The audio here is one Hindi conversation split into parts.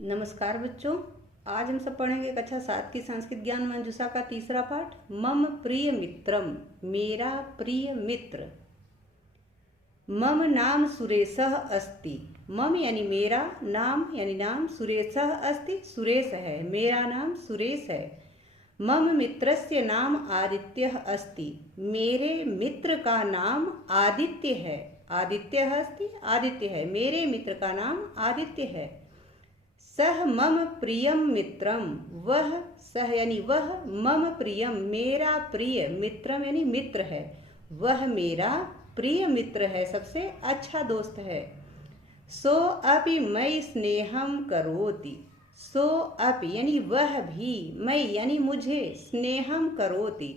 नमस्कार बच्चों। आज हम सब पढ़ेंगे कक्षा 7 की संस्कृत ज्ञान मंजूषा का तीसरा पाठ मम प्रिय मित्रम, मेरा प्रिय मित्र। मम नाम सुरेशः अस्ति। मम यानी मेरा, नाम यानी नाम, सुरेशः अस्ति सुरेश है, मेरा नाम सुरेश है। मम मित्रस्य नाम आदित्यः अस्ति। मेरे मित्र का नाम आदित्य है। आदित्यः अस्ति, आदित्य है, मेरे मित्र का नाम आदित्य है। सह मम प्रियम मित्रम, वह, सह यानी वह, मम प्रियम मेरा प्रिय, मित्रम यानी मित्र है, वह मेरा प्रिय मित्र है, सबसे अच्छा दोस्त है। सो अपि मयि स्नेहम करोति। सो अपि यानी वह भी, मयि यानी मुझे, स्नेहम करोति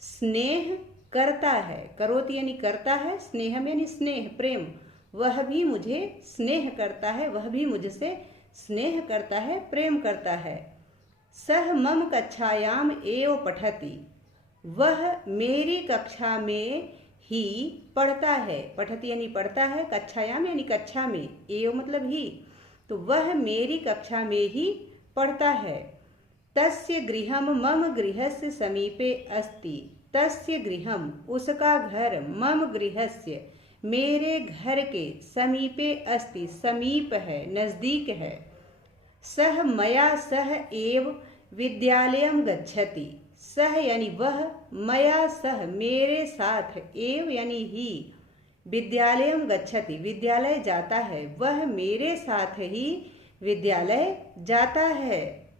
स्नेह करता है, करोति यानी करता है, स्नेहम यानी स्नेह प्रेम, वह भी मुझे स्नेह करता है, वह भी मुझसे स्नेह करता है, प्रेम करता है। सह मम कक्षायाम एव पठति। वह मेरी कक्षा में ही पढ़ता है। पठति यानी पढ़ता है, कक्षायाम यानी कक्षा में, एव मतलब ही, तो वह मेरी कक्षा में ही पढ़ता है। तस्य गृहम मम गृहस्य समीपे अस्ति। तस्य गृहम उसका घर, मम गृहस्य मेरे घर के, समीपे अस्ति समीप है, नजदीक है। सह मया सह एव विद्यालयम गच्छति। सह यानी वह, मया सह मेरे साथ, एव यानी ही, विद्यालयम गच्छति विद्यालय जाता है, वह मेरे साथ ही विद्यालय जाता है।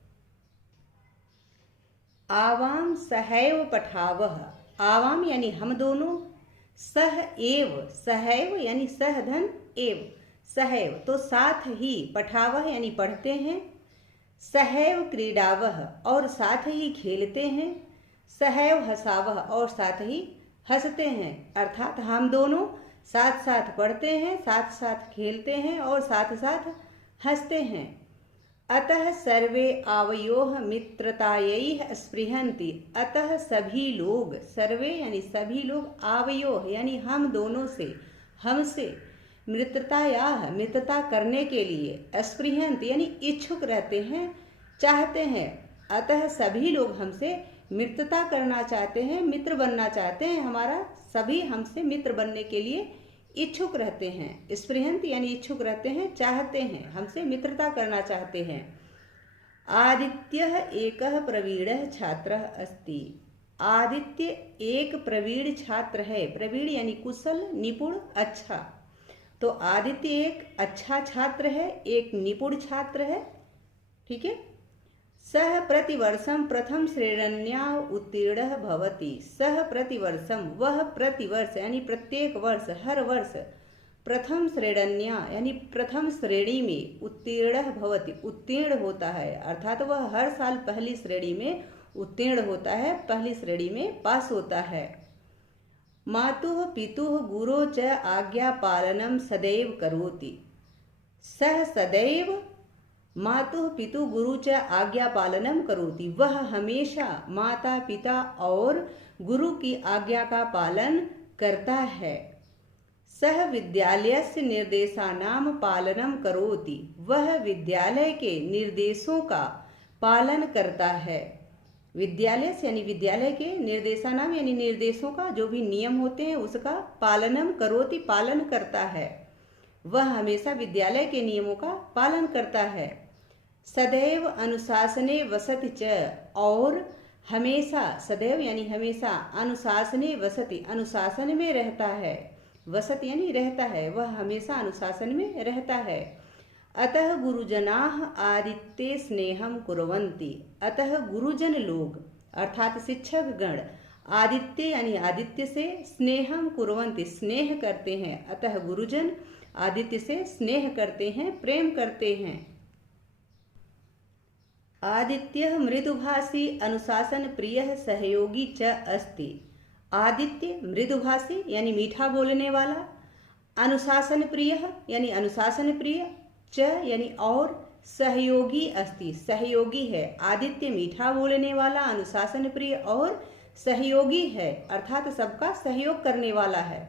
आवाम सहैव पठावः। आवाम यानी हम दोनों, सह एव, सहैव यानी सह धन एव, सहैव तो साथ ही, पठावह यानी पढ़ते हैं, सहैव क्रीडावह और साथ ही खेलते हैं, सहैव हसावह और साथ ही हंसते हैं। अर्थात हम दोनों साथ साथ पढ़ते हैं, साथ साथ खेलते हैं और साथ साथ हंसते हैं। अतः सर्वे आवयोः मित्रतायै स्पृहन्ति। अतः सभी लोग, सर्वे यानी सभी लोग, आवयोः यानी हम दोनों से, हमसे, मित्रतायाः मित्रता करने के लिए, स्पृहन्ति यानी इच्छुक रहते हैं, चाहते हैं। अतः सभी लोग हमसे मित्रता करना चाहते हैं, मित्र बनना चाहते हैं, हमारा सभी हमसे मित्र बनने के लिए इच्छुक रहते हैं। स्पृहन्ति यानी इच्छुक रहते हैं, चाहते हैं, हमसे मित्रता करना चाहते हैं। आदित्यः एकः प्रवीणः छात्रः अस्ति। आदित्य एक प्रवीण छात्र है। प्रवीण यानी कुशल, निपुण, अच्छा, तो आदित्य एक अच्छा छात्र है, एक निपुण छात्र है। ठीक है। सह प्रतिवर्षम प्रथम श्रेण्या उत्तीर्ण भवति। सह प्रतिवर्षम वह प्रतिवर्ष यानी प्रत्येक वर्ष, हर वर्ष, प्रथम श्रेण्या यानी प्रथम श्रेणी में, उत्तीर्ण भवति उत्तीर्ण होता है, अर्थात वह हर साल पहली श्रेणी में उत्तीर्ण होता है, पहली श्रेणी में पास होता है। मातुः पितुः गुरो च आज्ञा पालनम सदैव करोति। सह सदैव मातुः पितु गुरु च आज्ञा पालनम करोति। वह हमेशा माता पिता और गुरु की आज्ञा का पालन करता है। सह विद्यालयस्य निर्देशानां पालनम करोति। वह विद्यालय के निर्देशों का पालन करता है। विद्यालय से यानी विद्यालय के, निर्देशानाम यानी निर्देशों का, जो भी नियम होते हैं उसका, पालनम करोति पालन करता है। वह हमेशा विद्यालय के नियमों का पालन करता है। सदैव अनुशासने वसति च, और हमेशा, सदैव यानी हमेशा, अनुशासने वसति अनुशासन में रहता है, वसत यानी रहता है, वह हमेशा अनुशासन में रहता है। अतः गुरुजनाः आदित्ये स्नेहम कुर्वन्ति। अतः गुरुजन लोग अर्थात शिक्षक गण, आदित्य यानी आदित्य से, स्नेहम कुर्वन्ति स्नेह करते हैं। अतः गुरुजन आदित्य से स्नेह करते हैं, प्रेम करते हैं। आदित्यः मृदुभाषी अनुशासन प्रियः सहयोगी च अस्ति। आदित्य मृदुभाषी यानी मीठा बोलने वाला, अनुशासन प्रियः यानी अनुशासन प्रिय, च यानी और, सहयोगी अस्ति सहयोगी है। आदित्य मीठा बोलने वाला, अनुशासन प्रिय और सहयोगी है, अर्थात सबका सहयोग करने वाला है।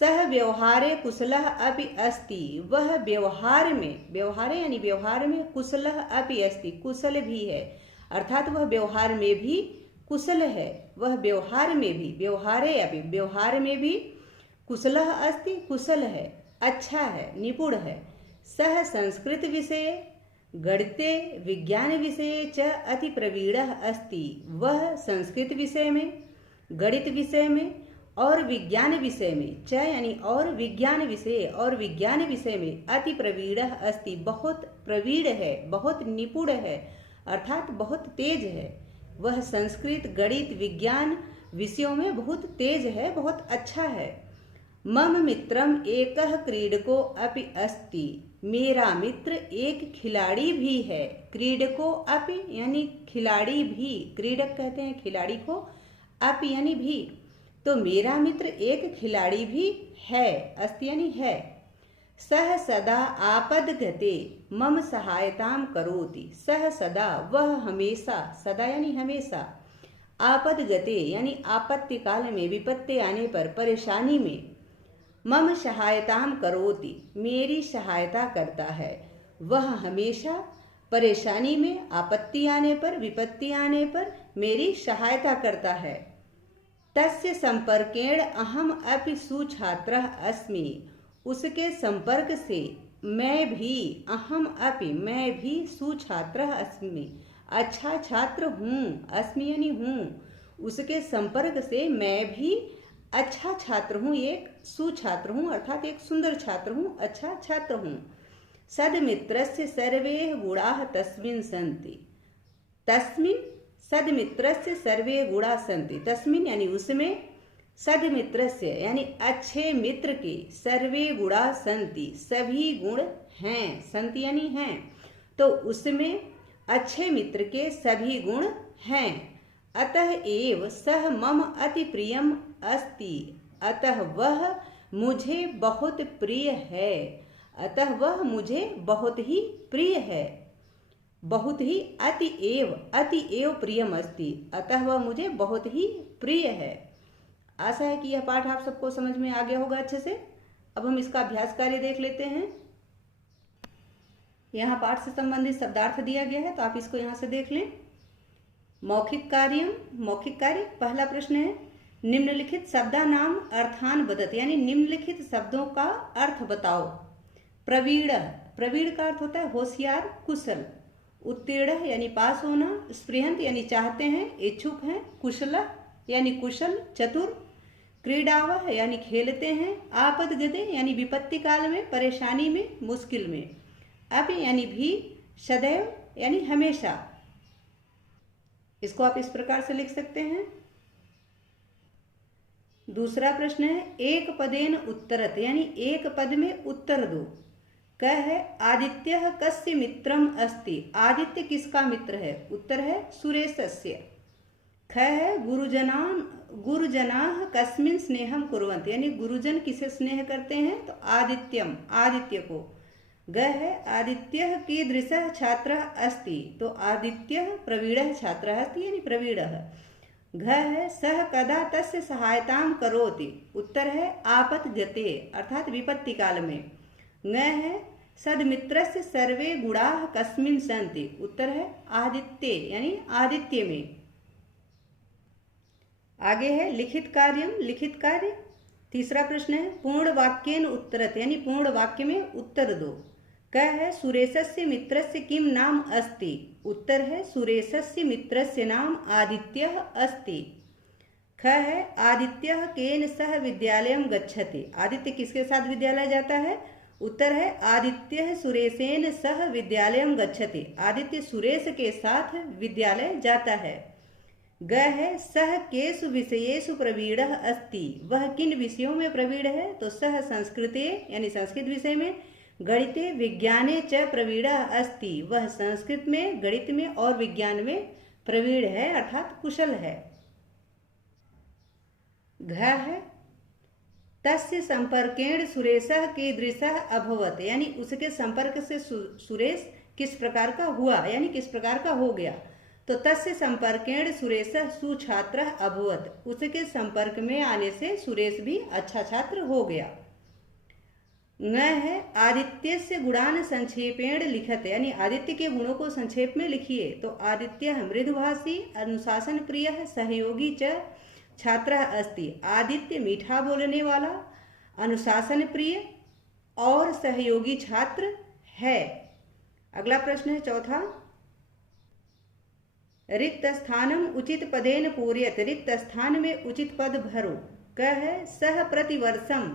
सह व्यवहारे कुशलः अपि अस्ति, वह व्यवहार में, व्यवहारे यानी व्यवहार में, कुशलः अपि अस्ति, कुशल भी है, अर्थात वह व्यवहार में भी कुशल है, वह व्यवहार में भी, व्यवहारे अपि, व्यवहार में भी, कुशलः अस्ति, कुशल है, अच्छा है, निपुण है। सह संस्कृत विषये गणिते विज्ञान विषये च अति प्रवीणः अस्ति, वह संस्कृत विषय में, गणित विषय में और विज्ञान विषय में, च यानी और, विज्ञान विषय और विज्ञान विषय में, अति प्रवीणः अस्ति, बहुत प्रवीण है, बहुत निपुण है, अर्थात बहुत तेज है। वह संस्कृत गणित विज्ञान विषयों में बहुत तेज है, बहुत अच्छा है। मम मित्रम एकः क्रीडको अपि अस्ति, मेरा मित्र एक खिलाड़ी भी है। क्रीडको अपि यानी खिलाड़ी भी, क्रीडक कहते हैं खिलाड़ी को, अपि यानी भी, तो मेरा मित्र एक खिलाड़ी भी है, अस्ति यानी है। सह सदा आपदगते मम सहायताम करोति, सह सदा वह हमेशा, सदा यानी हमेशा, आपदगते यानी आपत्ति काल में, विपत्ति आने पर, परेशानी में, मम सहायताम करोति मेरी सहायता करता है। वह हमेशा परेशानी में, आपत्ति आने पर, विपत्ति आने पर मेरी सहायता करता है। तस्य संपर्केण अहम अपि सुछात्रः अस्मि, उसके संपर्क से मैं भी, अहम अपि मैं भी, सुछात्रः अस्मि अच्छा छात्र हूँ, अस्मि यानी हूँ, उसके संपर्क से मैं भी अच्छा छात्र हूँ, एक सुछात्र हूँ, अर्थात एक सुंदर छात्र हूँ, अच्छा छात्र हूँ। सद्मित्रस्य सर्वे गुणाः तस्मिन् सन्ति, तस्मिन् सद्मित्रस्य सर्वे गुणाः सन्ति, तस्मिन् यानी उसमें, सद्मित्रस्य यानी अच्छे मित्र के, सर्वे गुणाः सन्ति सभी गुण हैं, सन्ति यानी हैं, तो उसमें अच्छे मित्र के सभी गुण हैं। अतः एव सह मम अति प्रियम अस्ति, अतः वह मुझे बहुत प्रिय है, अतः वह मुझे बहुत ही प्रिय है, बहुत ही, अति एव प्रियम अस्ति, अतः वह मुझे बहुत ही प्रिय है। आशा है कि यह पाठ आप सबको समझ में आ गया होगा अच्छे से। अब हम इसका अभ्यास कार्य देख लेते हैं। यहाँ पाठ से संबंधित शब्दार्थ दिया गया है, तो आप इसको यहाँ से देख लें। मौखिक कार्य, मौखिक कार्य, पहला प्रश्न है, निम्नलिखित शब्दानाम अर्थान वदत, यानी निम्नलिखित शब्दों का अर्थ बताओ। प्रवीण, प्रवीण का अर्थ होता है होशियार, कुशल। उत्तीर्ण यानी पास होना। स्पृहंत यानी चाहते हैं, इच्छुक हैं। कुशल यानी कुशल, चतुर। क्रीडावह यानी खेलते हैं। आपदगते यानी विपत्ति काल में, परेशानी में, मुश्किल में। अपि यानी भी, सदैव यानी हमेशा। इसको आप इस प्रकार से लिख सकते हैं। दूसरा प्रश्न है, एक पदेन उत्तरत, यानी एक पद में उत्तर दो। क है, आदित्य कस्य मित्रम अस्ति, आदित्य किसका मित्र है? उत्तर है सुरेशस्य। ख है, गुरुजनाः कस्मिन् स्नेहं कुर्वन्ति, यानी गुरुजन किसे स्नेह करते हैं? तो आदित्यम, आदित्य को। ग है, आदित्यः कीदृशः छात्रः अस्ति, तो आदित्यः प्रवीणः छात्रः अस्ति, यानी प्रवीणः। घ है, सः कदा तस्य सहायतां करोति, उत्तर है आपत्गते, अर्थात विपत्ति काल में। ङ है, सद्मित्रस्य सर्वे गुणाः कस्मिन् सन्ति, उत्तर है आदित्ये, यानी आदित्य में। आगे है लिखित कार्यम, लिखित कार्य। तीसरा प्रश्न है, पूर्ण वाक्येन उत्तरत, यानी पूर्ण वाक्य में उत्तर दो। क है, सुरेशस्य मित्रस्य किम नाम अस्ति, उत्तर है सुरेशस्य मित्रस्य नाम आदित्यः अस्ति। ख है, आदित्यः केन सह विद्यालयं गच्छति, आदित्य किसके साथ विद्यालय जाता है? उत्तर है आदित्यः सुरेशेन सह विद्यालयं गच्छति, आदित्य सुरेश के साथ विद्यालय जाता है। ग है, सह केषु विषयेषु प्रवीणः अस्ति, वह किन विषयों में प्रवीण है? तो सह संस्कृते, यानी संस्कृत विषय में। गणिते विज्ञाने च प्रवीणः अस्ति, वह संस्कृत में, गणित में और विज्ञान में प्रवीण है, अर्थात कुशल है। घ है, तस्य संपर्केण सुरेशः कीदृशः अभवत्, यानी उसके संपर्क से सुरेश किस प्रकार का हुआ, यानी किस प्रकार का हो गया। तो तस्य संपर्केण सुरेशः सुछात्रः अभवत्, उसके संपर्क में आने से सुरेश भी अच्छा छात्र हो गया। न है आदित्य से गुणान संक्षेपेण लिखत, यानी आदित्य के गुणों को संक्षेप में लिखिए। तो आदित्य मृदुभाषी, अनुशासन प्रिय, सहयोगी च छात्र अस्ति। आदित्य मीठा बोलने वाला, अनुशासन प्रिय और सहयोगी छात्र है। अगला प्रश्न है चौथा, रिक्त स्थानम उचित पदेन पूर्यत, रिक्त स्थान में उचित पद भरो। क है सह प्रतिवर्षम,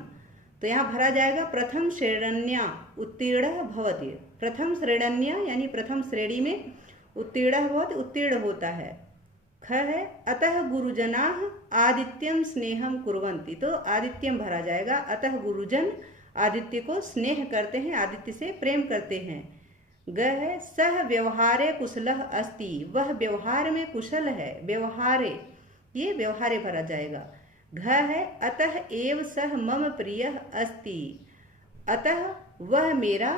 तो यहाँ भरा जाएगा प्रथम श्रेण्या उत्तीर्ण भवति। प्रथम श्रेण्या यानी प्रथम श्रेणी में उत्तीर्ण भवति, उत्तीर्ण होता है। ख है अतः गुरुजनाः आदित्यम स्नेहम कुर्वन्ति, तो आदित्यम भरा जाएगा। अतः गुरुजन आदित्य को स्नेह करते हैं, आदित्य से प्रेम करते हैं। ग है सह व्यवहारे कुशलः अस्ति, वह व्यवहार में कुशल है। व्यवहारे, ये व्यवहारे भरा जाएगा। घ है अतः एव सह मम प्रियः अस्ति, अतः वह मेरा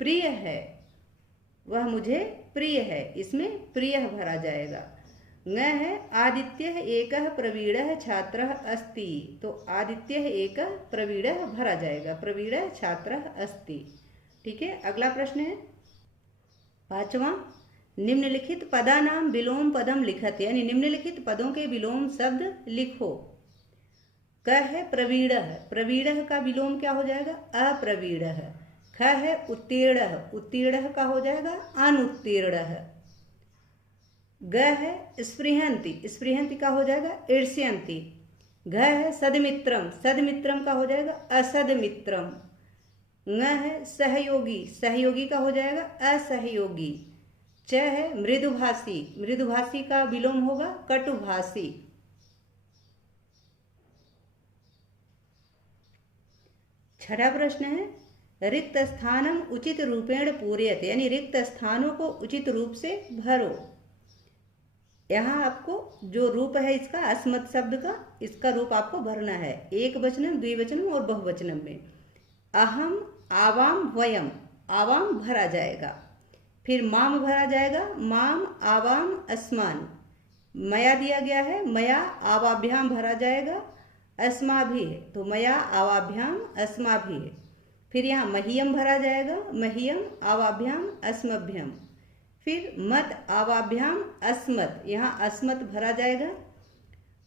प्रिय है, वह मुझे प्रिय है, इसमें प्रिय भरा जाएगा। न है आदित्यः एकः प्रवीणः छात्रः अस्ति, तो आदित्यः एकः प्रवीणः भरा जाएगा, प्रवीणः छात्रः अस्ति। ठीक है, अगला प्रश्न है पांचवा, निम्नलिखित पदानाम विलोम पदम लिखत, यानी निम्नलिखित पदों के विलोम शब्द लिखो। क है प्रवीणः, प्रवीणः का विलोम क्या हो जाएगा? अप्रवीणः। ख है उत्तीर्णः, उत्तीर्णः का हो जाएगा अनुत्तीर्णः। ग है स्पृहन्ति, स्पृहन्ति का हो जाएगा ईर्ष्यन्ति। घ है सदमित्रम, सदमित्रम का हो जाएगा असदमित्रम। ङ है सहयोगी, सहयोगी का हो जाएगा असहयोगी। च है मृदुभाषी, मृदुभाषी का विलोम होगा कटुभाषी। छठा प्रश्न है रिक्त स्थानम उचित रूपेण पूर्यत, यानी रिक्त स्थानों को उचित रूप से भरो। यहाँ आपको जो रूप है इसका अस्मत् शब्द का, इसका रूप आपको भरना है एक वचनम, द्विवचनम और बहुवचनम में। अहम, आवाम, वयम, आवाम भरा जाएगा। फिर माम भरा जाएगा, माम, आवाम, अस्मान। मया दिया गया है, मया आवाभ्याम भरा जाएगा। अस्माभि है तो मया आवाभ्याम अस्माभि है। फिर यहाँ मह्यम भरा जाएगा, मह्यम आवाभ्याम अस्मभ्यम। फिर मत आवाभ्याम अस्मत्, यहाँ अस्मत् भरा जाएगा।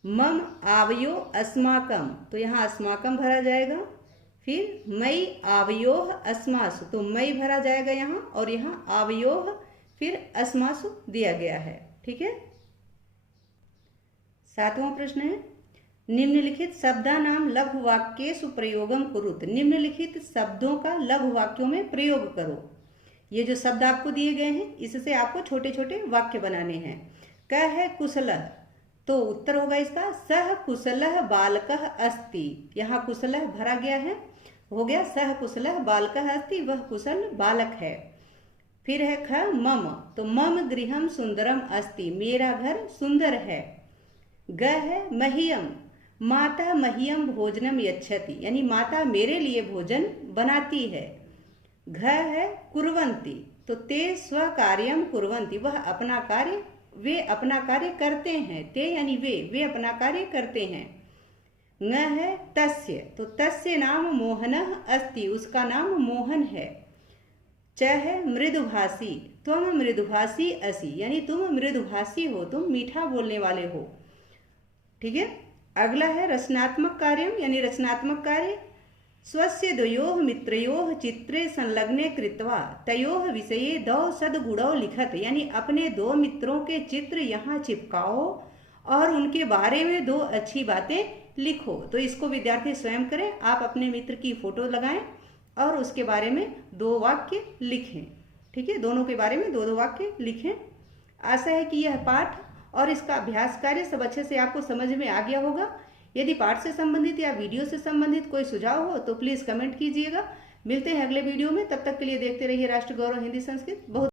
मम आवयो अस्माकम, तो यहाँ अस्माकम भरा जाएगा। फिर मई आवयोह अस्मासु, तो मई भरा जाएगा यहाँ, और यहाँ आवयोह फिर अस्मासु दिया गया है। ठीक है, सातवां प्रश्न है निम्नलिखित शब्दानाम लघु वाक्येषु प्रयोगम कुरुत, निम्नलिखित शब्दों का लघु वाक्यों में प्रयोग करो। ये जो शब्द आपको दिए गए हैं इससे आपको छोटे छोटे वाक्य बनाने हैं। क है कुशलः, तो उत्तर होगा इसका सह कुशलः बालकः अस्ति। यहाँ कुशलः भरा गया है, हो गया सह कुशलः बालकः अस्ति, वह कुशल बालक है। फिर है ख मम, तो मम गृहम सुंदरम अस्ति, मेरा घर सुंदर है। ग है मह्यम, माता मह्यम भोजनम यच्छति, यानी माता मेरे लिए भोजन बनाती है। घ है कुर्वन्ति, तो ते स्वकार्यम कुर्वन्ति, वह अपना कार्य, वे अपना कार्य करते हैं। ते यानी वे अपना कार्य करते हैं। ङ है तस्य, तो तस्य नाम मोहनः अस्ति, उसका नाम मोहन है। च है मृदुभाषी, तुम मृदुभाषी असि, यानी तुम मृदुभाषी हो, तुम मीठा बोलने वाले हो। ठीक है, अगला है रचनात्मक कार्यम, यानी रचनात्मक कार्य। स्वस्य द्वयोः मित्रयोः चित्रे संलग्ने कृत्वा तयोः विषये दौ सद्गुणौ लिखत, यानी अपने दो मित्रों के चित्र यहाँ चिपकाओ और उनके बारे में दो अच्छी बातें लिखो। तो इसको विद्यार्थी स्वयं करें, आप अपने मित्र की फोटो लगाएं और उसके बारे में दो वाक्य लिखें। ठीक है, दोनों के बारे में दो दो वाक्य लिखें। आशा है कि यह पाठ और इसका अभ्यास कार्य सब अच्छे से आपको समझ में आ गया होगा। यदि पाठ से संबंधित या वीडियो से संबंधित कोई सुझाव हो तो प्लीज़ कमेंट कीजिएगा। मिलते हैं अगले वीडियो में, तब तक के लिए देखते रहिए राष्ट्र गौरव हिंदी संस्कृत। बहुत